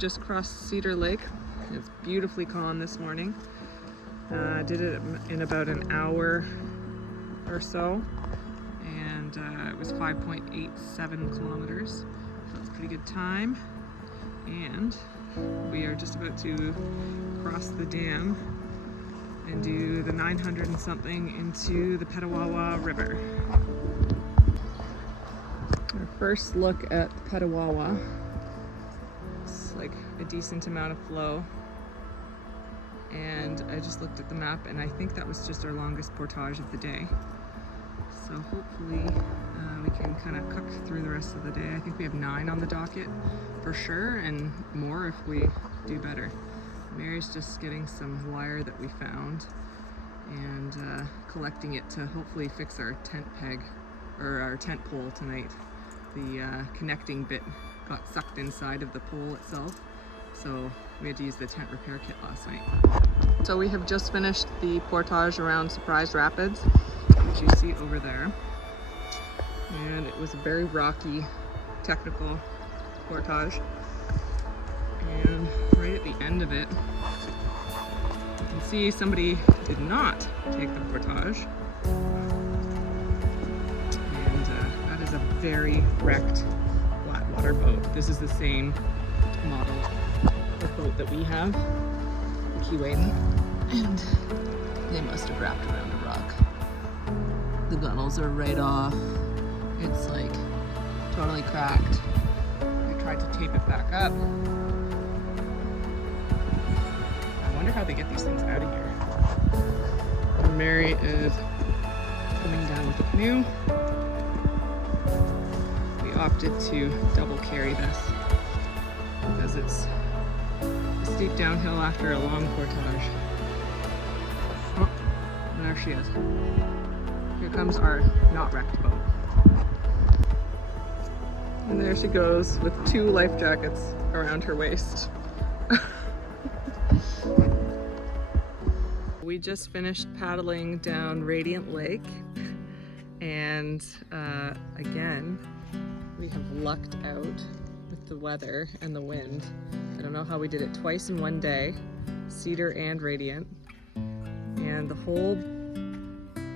just crossed Cedar Lake. It's beautifully calm this morning. Did it in about an hour or so, and it was 5.87 kilometers. So that's a pretty good time. And we are just about to cross the dam and do the 900 and something into the Pahua River. Our first look at the Pahua. It's like a decent amount of flow. And I just looked at the map and I think that was just our longest portage of the day. So hopefully we can kind of cook through the rest of the day. I think we have 9 on the docket for sure, and more if we do better. Mary's just getting some wire that we found and collecting it to hopefully fix our tent peg, or our tent pole tonight. The connecting bit got sucked inside of the pole itself, so we had to use the tent repair kit last night. So we have just finished the portage around Surprise Rapids, which you see over there. And it was a very rocky, technical portage. And right at the end of it, you can see somebody did not take the portage. And that is a very wrecked flat water boat. This is the same model of boat that we have, the Kearney, and they must have wrapped around a rock. The gunnels are right off. It's like totally cracked. I tried to tape it back up. I wonder how they get these things out of here. And Mary is coming down with the canoe. We opted to double carry this because it's a steep downhill after a long portage. Oh, there she is. Here comes our not wrecked boat. And there she goes with 2 life jackets around her waist. We just finished paddling down Radiant Lake, and again, we have lucked out with the weather and the wind. I don't know how we did it twice in one day, Cedar and Radiant, and the whole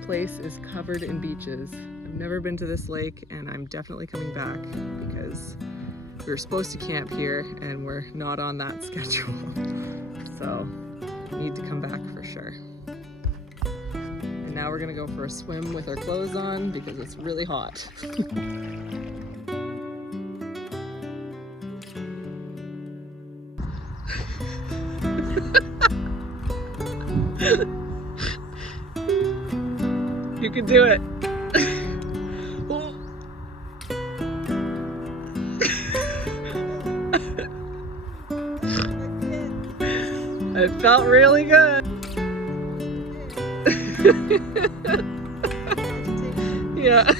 place is covered in beaches. I've never been to this lake, and I'm definitely coming back because we were supposed to camp here and we're not on that schedule. So need to come back for sure. And now we're gonna go for a swim with our clothes on because it's really hot. You can do it. It felt really good. Yeah.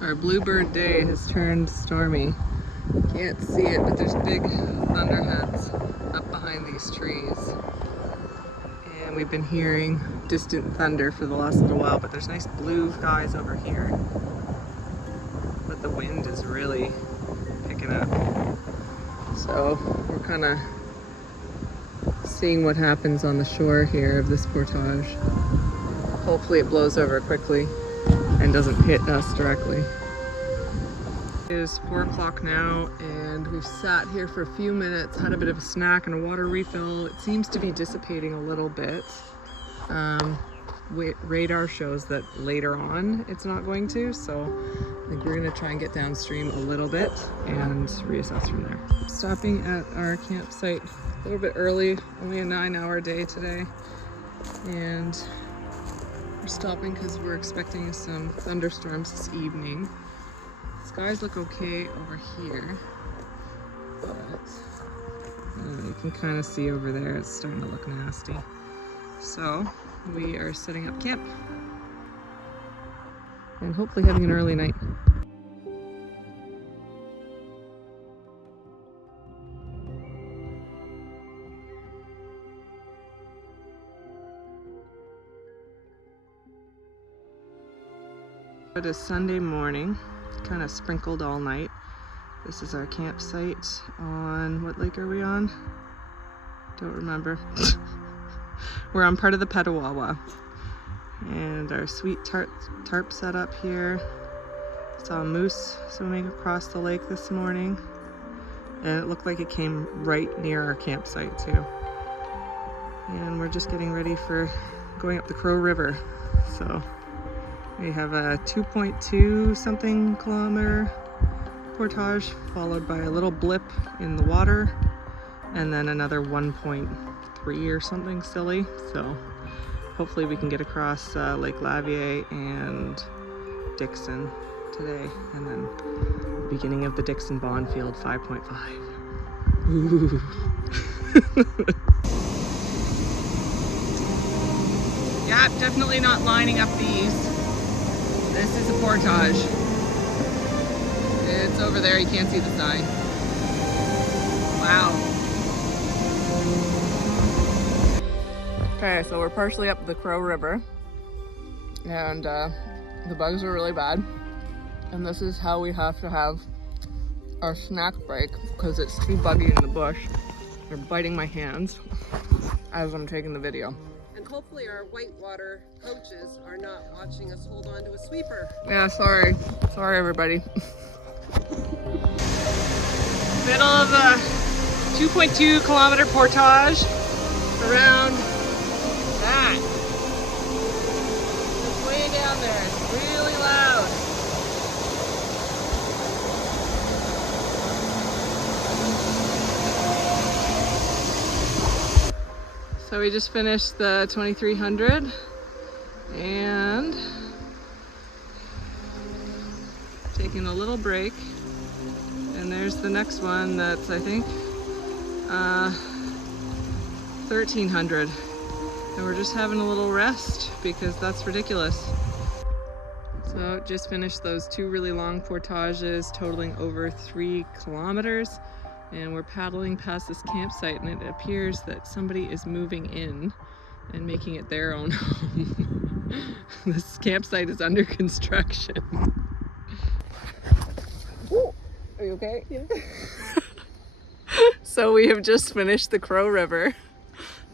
Our bluebird day has turned stormy. Can't see it, but there's big thunderheads up behind these trees. And we've been hearing distant thunder for the last little while, but there's nice blue skies over here. But the wind is really picking up. So we're kind of seeing what happens on the shore here of this portage. Hopefully it blows over quickly and doesn't hit us directly. It is 4 o'clock now, and we've sat here for a few minutes, had a bit of a snack and a water refill. It seems to be dissipating a little bit. Radar shows that later on it's not going to, so I think we're gonna try and get downstream a little bit and reassess from there. Stopping at our campsite a little bit early, only a 9-hour day today, and we're stopping because we're expecting some thunderstorms this evening. Skies look okay over here, but you can kind of see over there it's starting to look nasty. So we are setting up camp and hopefully having an early night. It is Sunday morning, kind of sprinkled all night. This is our campsite on, what lake are we on? Don't remember. We're on part of the Petawawa. And our sweet tarp set up here. Saw a moose swimming across the lake this morning. And it looked like it came right near our campsite too. And we're just getting ready for going up the Crow River. So we have a 2.2 something kilometer portage, followed by a little blip in the water, and then another 1.3 or something silly. So hopefully we can get across Lake Lavier and Dixon today, and then beginning of the Dixon Bond Field 5.5. Ooh. Yeah, definitely not lining up these. This is a portage. It's over there, you can't see the sign. Wow. Okay, so we're partially up the Crow River, and the bugs are really bad. And this is how we have to have our snack break, because it's too buggy in the bush. They're biting my hands as I'm taking the video. And hopefully our whitewater coaches are not watching us hold on to a sweeper. Yeah, sorry. Sorry, everybody. Middle of the 2.2 kilometer portage around that. It's way down there. It's really loud. So we just finished the 2300 and taking a little break, and there's the next one that's, I think, 1300, and we're just having a little rest because that's ridiculous. So just finished those two really long portages totaling over 3 kilometers. And we're paddling past this campsite, and it appears that somebody is moving in and making it their own home. This campsite is under construction. Ooh, are you okay? Yeah. So we have just finished the Crow River,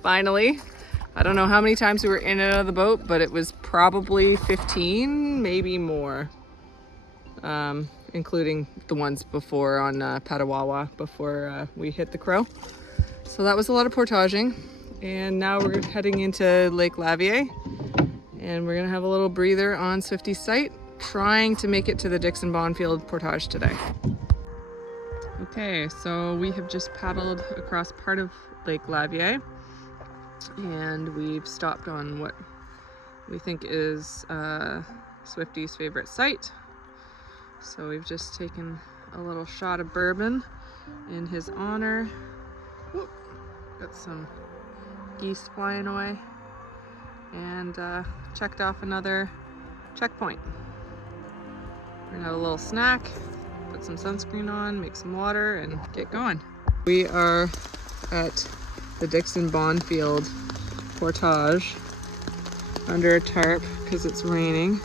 finally. I don't know how many times we were in and out of the boat, but it was probably 15, maybe more. Including the ones before on Petawawa, before we hit the Crow. So that was a lot of portaging. And now we're heading into Lake Lavier. And we're gonna have a little breather on Swifty's site, trying to make it to the Dixon Bond Field portage today. Okay, so we have just paddled across part of Lake Lavier. And we've stopped on what we think is Swifty's favorite site. So we've just taken a little shot of bourbon in his honor. Whoop. Got some geese flying away. And checked off another checkpoint. We're gonna have a little snack, put some sunscreen on, make some water, and get going. We are at the Dixon Bond Field portage under a tarp because it's raining.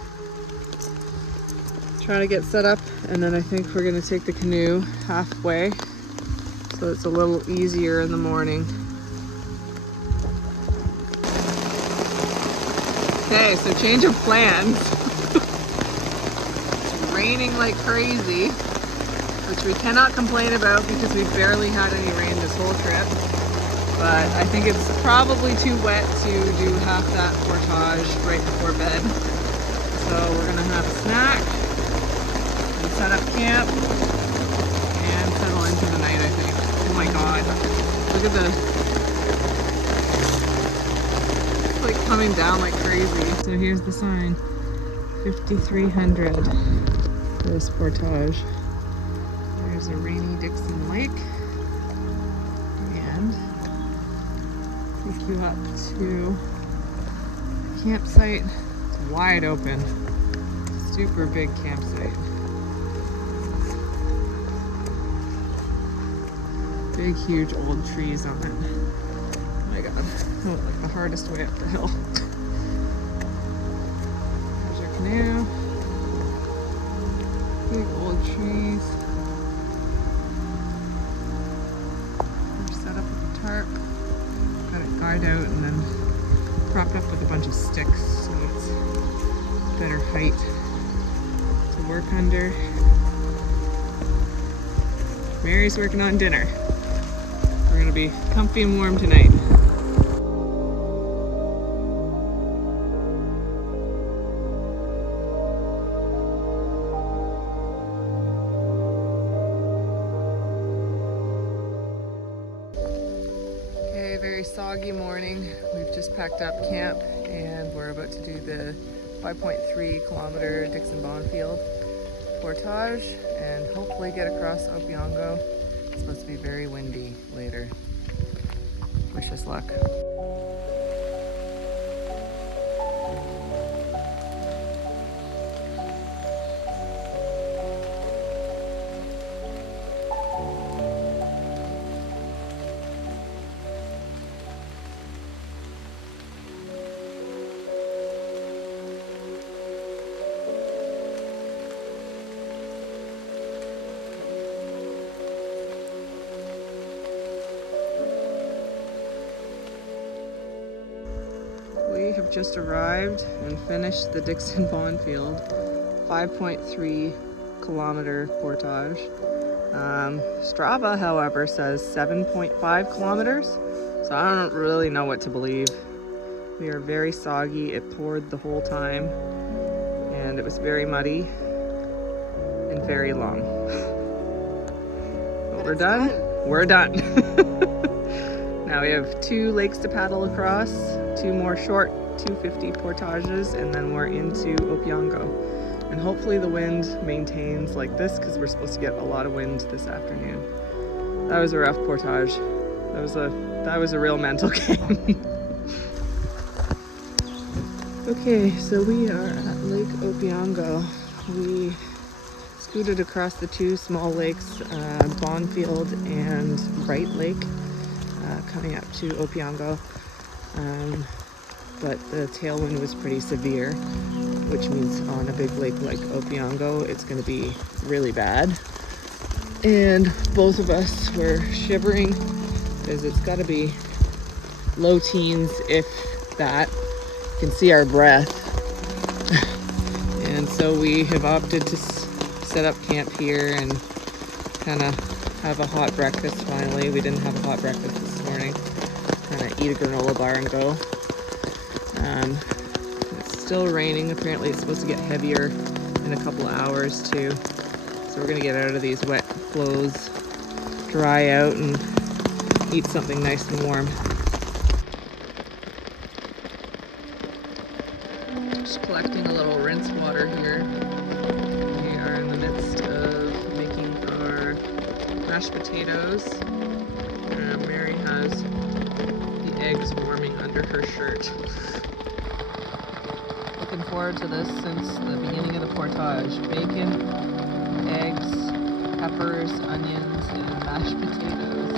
Trying to get set up, and then I think we're gonna take the canoe halfway so it's a little easier in the morning. Okay, so change of plans. It's raining like crazy, which we cannot complain about because we barely had any rain this whole trip. But I think it's probably too wet to do half that portage right before bed. So we're gonna have a snack, set up camp, and settle into the night, I think. Oh my god. Look at this. It's like coming down like crazy. So here's the sign. 5300 for this portage. There's a rainy Dixon Lake. And take you up to the campsite. It's wide open. Super big campsite. Big, huge old trees on it. Oh my god. Oh, like the hardest way up the hill. There's our canoe. Big old trees. We're set up with a tarp. Got it guyed out and then propped up with a bunch of sticks so it's better height to work under. Mary's working on dinner. We're gonna be comfy and warm tonight. Okay, very soggy morning. We've just packed up camp and we're about to do the 5.3 kilometer Dixon Bonfield portage and hopefully get across Opeongo. It's supposed to be very windy later. Wish us luck. We have just arrived and finished the Dixon Bonfield 5.3 kilometer portage. Strava, however, says 7.5 kilometers, so I don't really know what to believe. We are very soggy. It poured the whole time, and it was very muddy and very long. But we're done. We're done. Now we have 2 lakes to paddle across, 2 more short 250 portages, and then we're into Opeongo. And hopefully the wind maintains like this because we're supposed to get a lot of wind this afternoon. That was a rough portage. That was a real mental game. Okay, so we are at Lake Opeongo. We scooted across the 2 small lakes, Bonfield and Bright Lake, coming up to Opeongo. But the tailwind was pretty severe, which means on a big lake like Opeongo, it's going to be really bad. And both of us were shivering because it's got to be low teens, if that. You can see our breath. And so we have opted to set up camp here and kind of have a hot breakfast finally. We didn't have a hot breakfast this morning. Kind of eat a granola bar and go. It's still raining. Apparently it's supposed to get heavier in a couple hours too. So we're gonna get out of these wet clothes, dry out, and eat something nice and warm. Just collecting a little rinse water here. We are in the midst of making our mashed potatoes. Mary has the eggs warming under her shirt. Looking forward to this since the beginning of the portage. Bacon, eggs, peppers, onions, and mashed potatoes.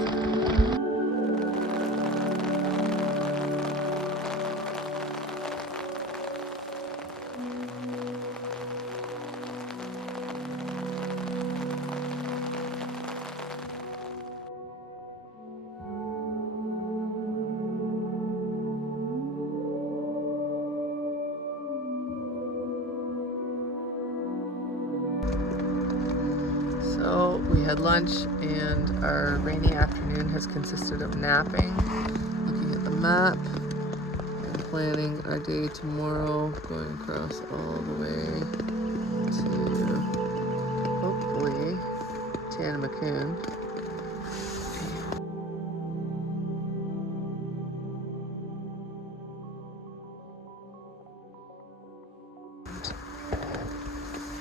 So we had lunch and our rainy afternoon has consisted of napping, looking at the map, and planning our day tomorrow, going across all the way to, hopefully, Tanamacoon.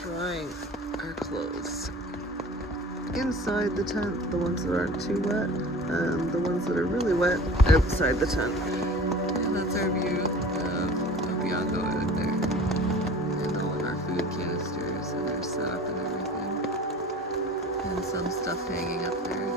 Drying our clothes inside the tent, the ones that aren't too wet, and the ones that are really wet outside the tent. And that's our view of Opeongo out there. And all of our food canisters and their setup and everything. And some stuff hanging up there.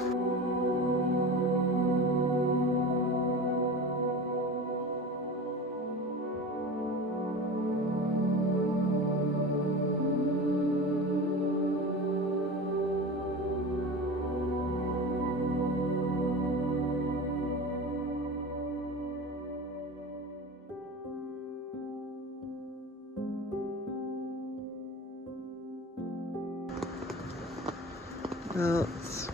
Well, it's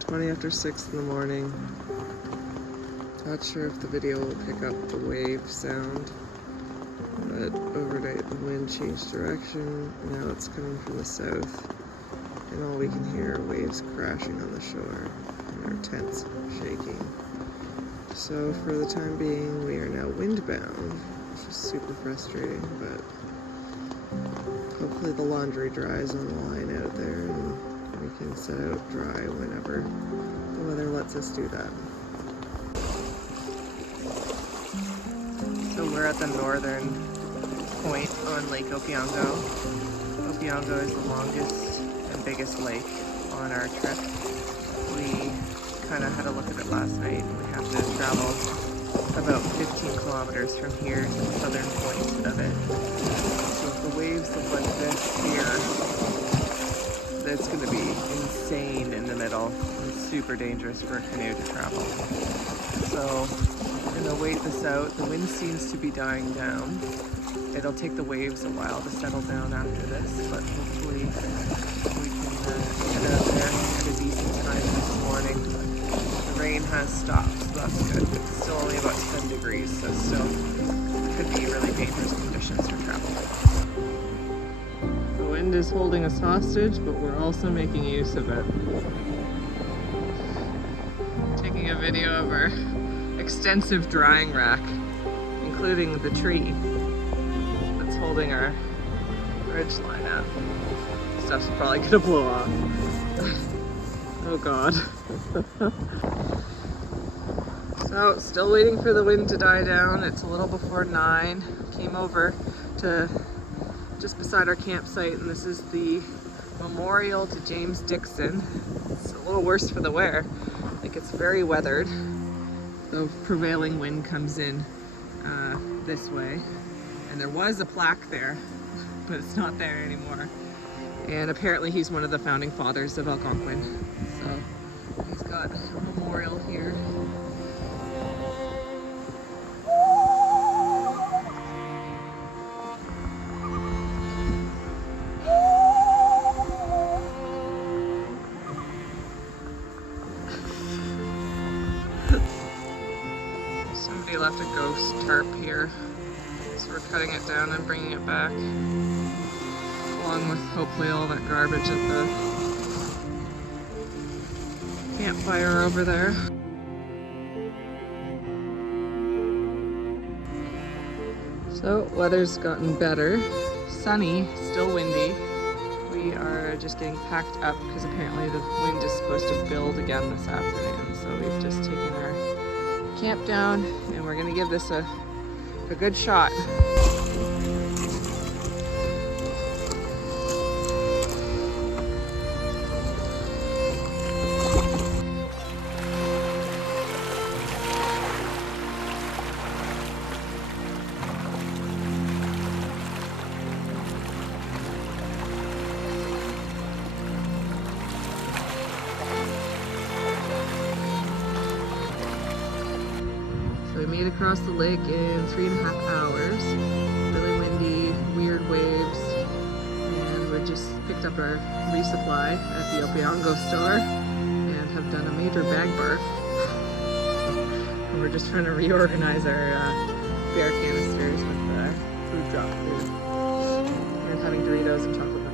20 after 6 in the morning. Not sure if the video will pick up the wave sound, but overnight the wind changed direction. Now it's coming from the south, and all we can hear are waves crashing on the shore and our tents shaking. So for the time being, we are now windbound, which is super frustrating, but hopefully the laundry dries on the line out there and we can set out dry whenever the weather lets us do that. So we're at the northern point on Lake Opeongo. Opeongo is the longest and biggest lake on our trip. We kind of had a look at it last night. We have to travel about 15 kilometers from here to the southern point of it. So if the waves look like this here, it's going to be insane in the middle and super dangerous for a canoe to travel. So I'm going to wait this out. The wind seems to be dying down. It'll take the waves a while to settle down after this, but hopefully we can head out there at a decent time this morning. The rain has stopped, so that's good. It's still only about 10 degrees, so still could be really dangerous conditions for travel. The wind is holding us hostage, but we're also making use of it. Taking a video of our extensive drying rack, including the tree that's holding our ridge line up. Stuff's probably gonna blow off. Oh god. So, still waiting for the wind to die down. It's a little before 9. Came over to just beside our campsite, and this is the memorial to James Dixon. It's a little worse for the wear. Like, it's very weathered. The prevailing wind comes in this way. And there was a plaque there, but it's not there anymore. And apparently he's one of the founding fathers of Algonquin. So he's got a memorial here. Somebody left a ghost tarp here. So we're cutting it down and bringing it back, along with hopefully all that garbage at the campfire over there. So weather's gotten better. Sunny, still windy. We are just getting packed up because apparently the wind is supposed to build again this afternoon. So we've just taken our camp down and we're gonna give this a good shot. We made across the lake in 3.5 hours. Really windy, weird waves, and we just picked up our resupply at the Opeongo store and have done a major bag barf. And we're just trying to reorganize our bear canisters with food drop food and having Doritos and chocolate milk.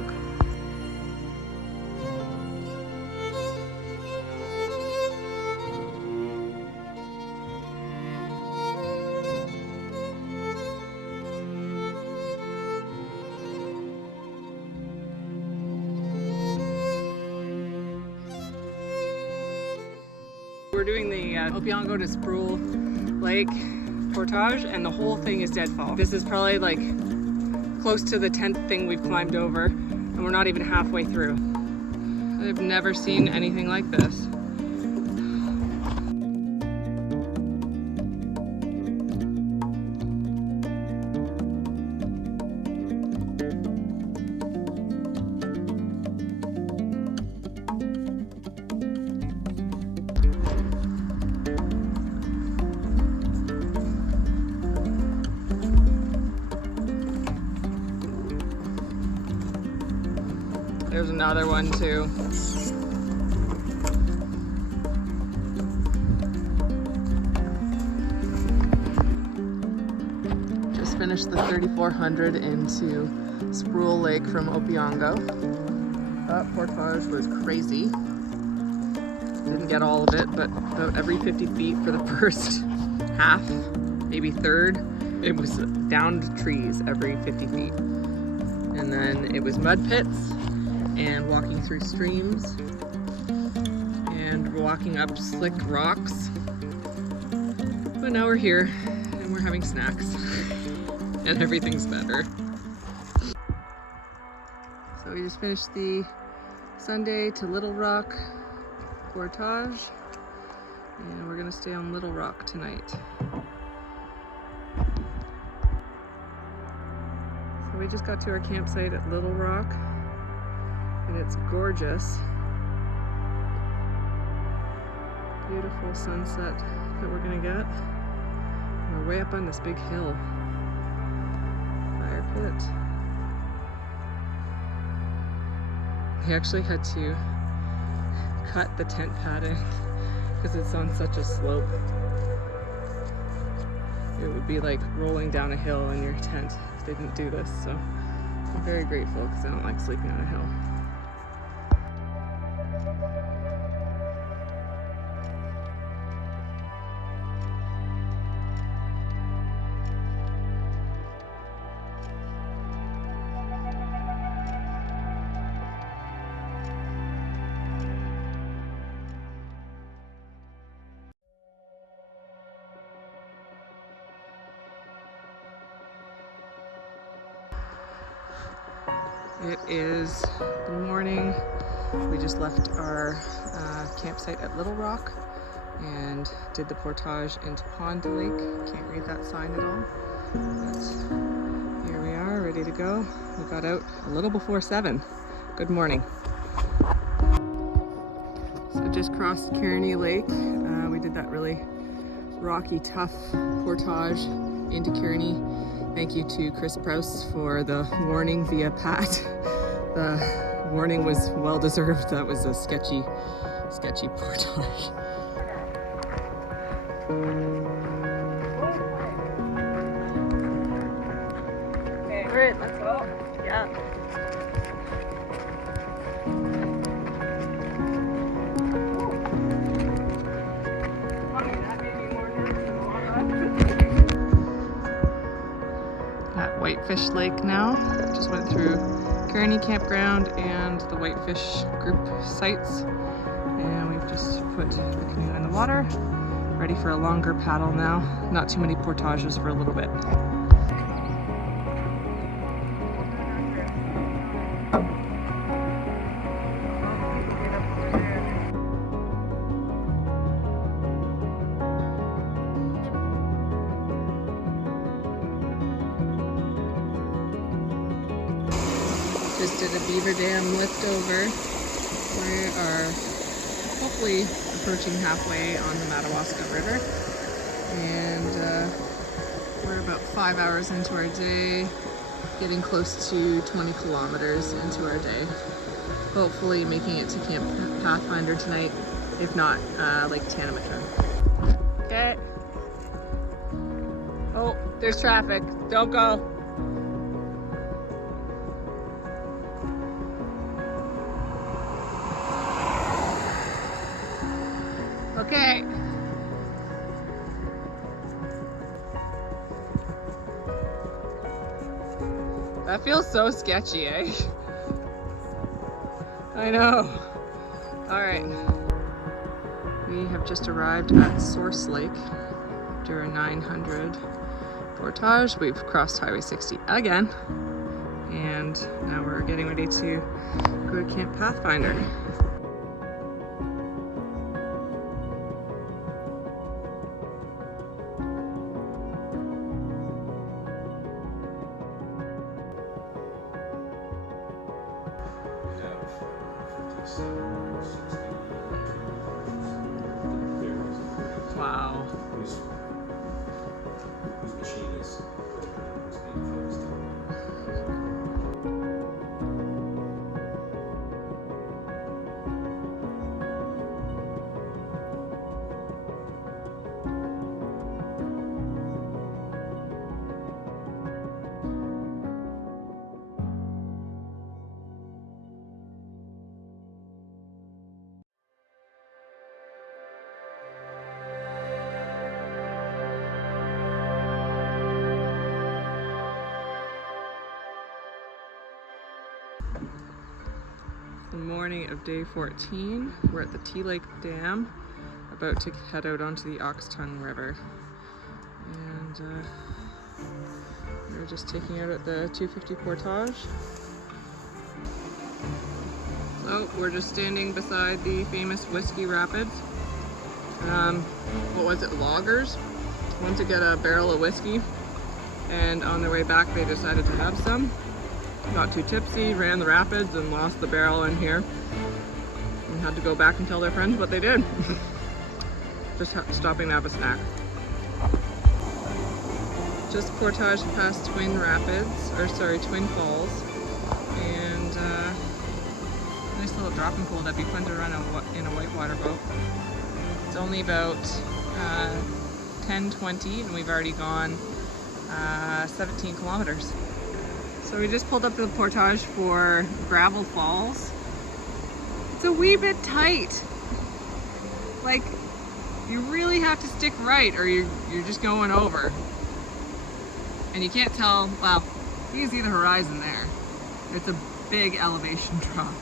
We're doing the Opeongo to Spruce Lake portage, and the whole thing is deadfall. This is probably like close to the 10th thing we've climbed over, and we're not even halfway through. I've never seen anything like this. There's another one too. finished the 3400 into Spruce Lake from Opeongo. That portage was crazy. Didn't get all of it, but about every 50 feet for the first half, maybe third, it was downed trees every 50 feet. And then it was mud pits and walking through streams and walking up slick rocks. But now we're here and we're having snacks and everything's better. So we just finished the Sunday to Little Rock portage and we're gonna stay on Little Rock tonight. So we just got to our campsite at Little Rock and it's gorgeous. Beautiful sunset that we're gonna get. We're way up on this big hill. Fire pit. We actually had to cut the tent padding because it's on such a slope. It would be like rolling down a hill in your tent if they didn't do this. So I'm very grateful because I don't like sleeping on a hill. It is the morning. We just left our campsite at Little Rock and did the portage into Pond Lake. Can't read that sign at all, but here we are, ready to go. We got out a little before 7. Good morning. So just crossed Kearney Lake. We did that really rocky, tough portage into Kearney. Thank you to Chris Prouse for the warning via Pat. The warning was well deserved. That was a sketchy portage. Okay, all right, let's go. Yeah. At Whitefish Lake now. Just went through Kearney Campground and the Whitefish group sites. And we've just put the canoe in the water. Ready for a longer paddle now. Not too many portages for a little bit. Just did a beaver dam lift over. We are hopefully approaching halfway on the Madawaska River. And we're about 5 hours into our day, getting close to 20 kilometers into our day. Hopefully making it to Camp Pathfinder tonight, if not Lake Tanamatern. Okay. Oh, there's traffic. Don't go. Okay. That feels so sketchy, eh? I know. All right. We have just arrived at Spruce Lake after a 900 portage. We've crossed Highway 60 again. And now we're getting ready to go to Camp Pathfinder. Wow. Whose machine is being fixed? the morning of day 14. We're at the Tea Lake Dam, about to head out onto the Opeongo River. And we're just taking out at the 250 portage. So we're just standing beside the famous Whiskey Rapids. What was it, loggers? Went to get a barrel of whiskey, and on their way back they decided to have some. Got too tipsy, ran the rapids, and lost the barrel in here. And had to go back and tell their friends what they did. Just stopping to have a snack. Just portage past Twin Falls. And nice little dropping pool that'd be fun to run in a whitewater boat. It's only about 10:20 and we've already gone 17 kilometers. So we just pulled up to the portage for Gravel Falls. It's a wee bit tight. Like, you really have to stick right or you're just going over. And you can't tell, well, you can see the horizon there. It's a big elevation drop.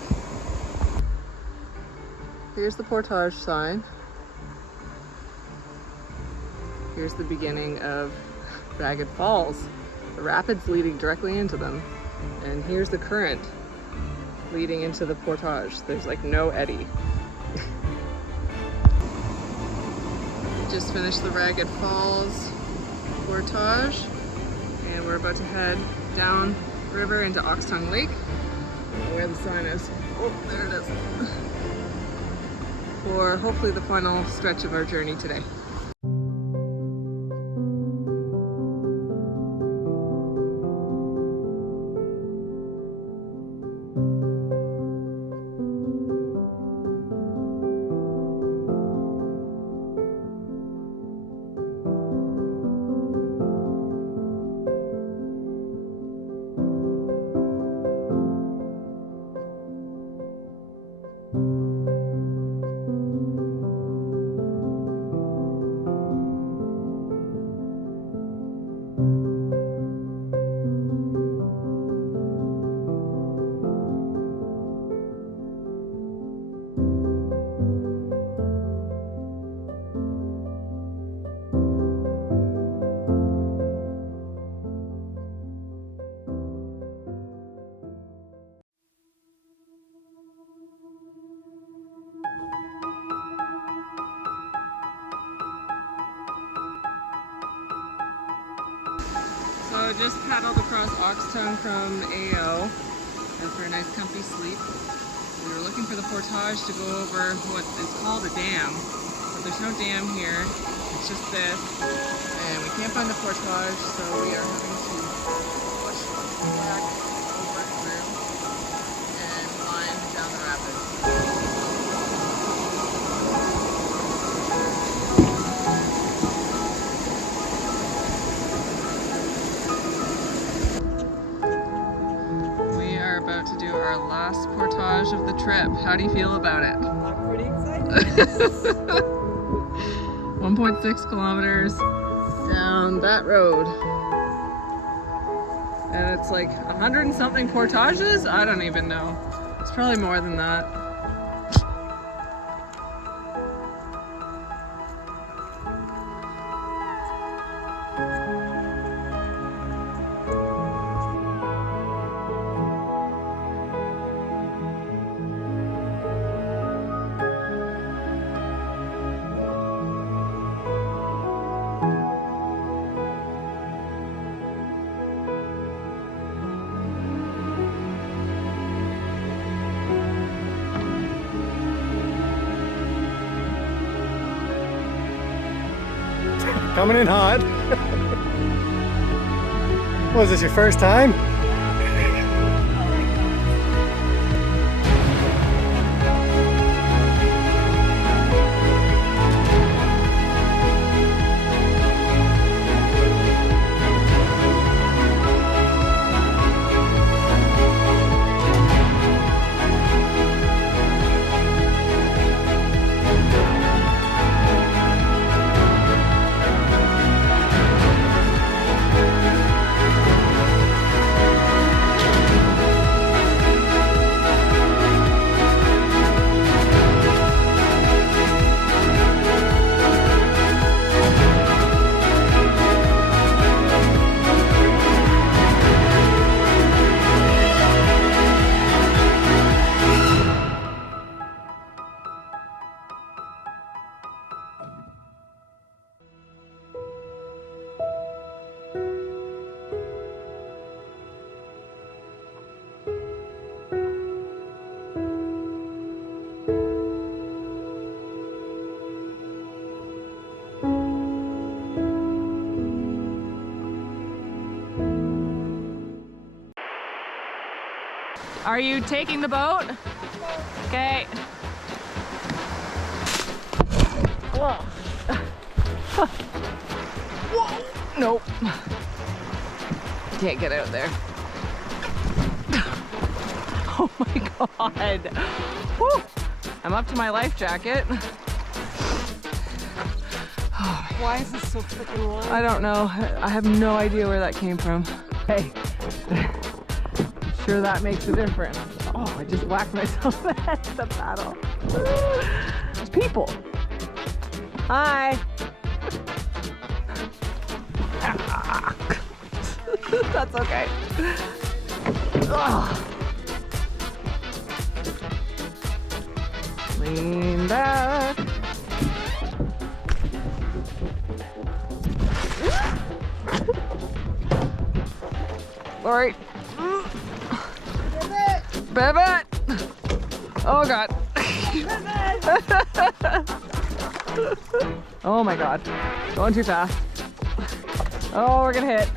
Here's the portage sign. Here's the beginning of Ragged Falls. The rapids leading directly into them. And here's the current leading into the portage. There's like no eddy. Just finished the Ragged Falls portage. And we're about to head down river into Opeongo Lake. Where the sign is. Oh, there it is. For hopefully the final stretch of our journey today. So just paddled across Opeongo from AO after a nice comfy sleep. We were looking for the portage to go over what is called a dam, but there's no dam here, it's just this, and we can't find the portage, so we are having to push back over through and climb down the rapids. About to do our last portage of the trip. How do you feel about it? I'm pretty excited. 1.6 kilometers down that road. And it's like 100 and something portages? I don't even know. It's probably more than that. Coming in hot. Was this your first time? Are you taking the boat? Okay. Whoa. Whoa. Nope. Can't get out there. Oh my God. Woo. I'm up to my life jacket. Why is this so freaking long? I don't know. I have no idea where that came from. Hey, sure that makes a difference. Oh, I just whacked myself in the head with the paddle. There's people. Hi. That's okay. Ugh. Lean back. Lori. Pivot. Oh God. Oh my God. Going too fast. Oh, we're gonna hit.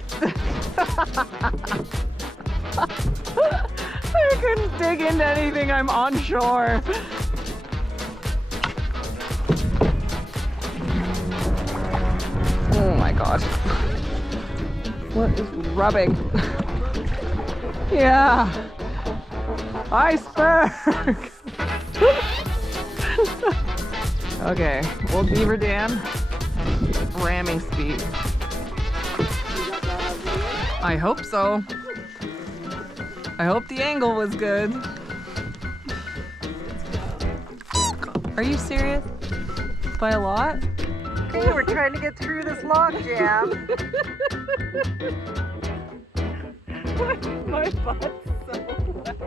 I couldn't dig into anything. I'm on shore. Oh my God. What is rubbing? Yeah. Iceberg. Okay, well, Beaver Dam, ramming speed. I hope so. I hope the angle was good. Are you serious? By a lot? Hey, we're trying to get through this log jam. My butt's so wet.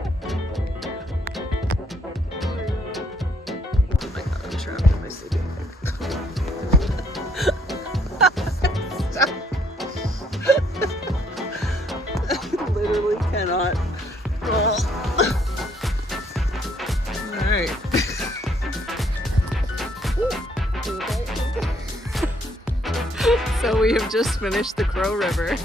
Oh my God, I'm trapped in my sleeping bag. I literally cannot. Alright. So we have just finished the Crow River.